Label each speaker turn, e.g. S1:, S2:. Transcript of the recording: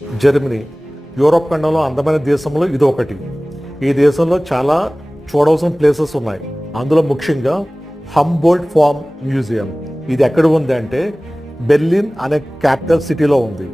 S1: Germany Europe ఖండంలో అందమైన దేశంలో ఇది ఒకటి. ఈ దేశంలో చాలా చూడవలసిన ప్లేసెస్ ఉన్నాయి. అందులో ముఖ్యంగా హంబోల్ట్ ఫార్మ్ మ్యూజియం ఇది ఎక్కడ ఉంది అంటే బెర్లిన్ అనే క్యాపిటల్ సిటీలో ఉంది.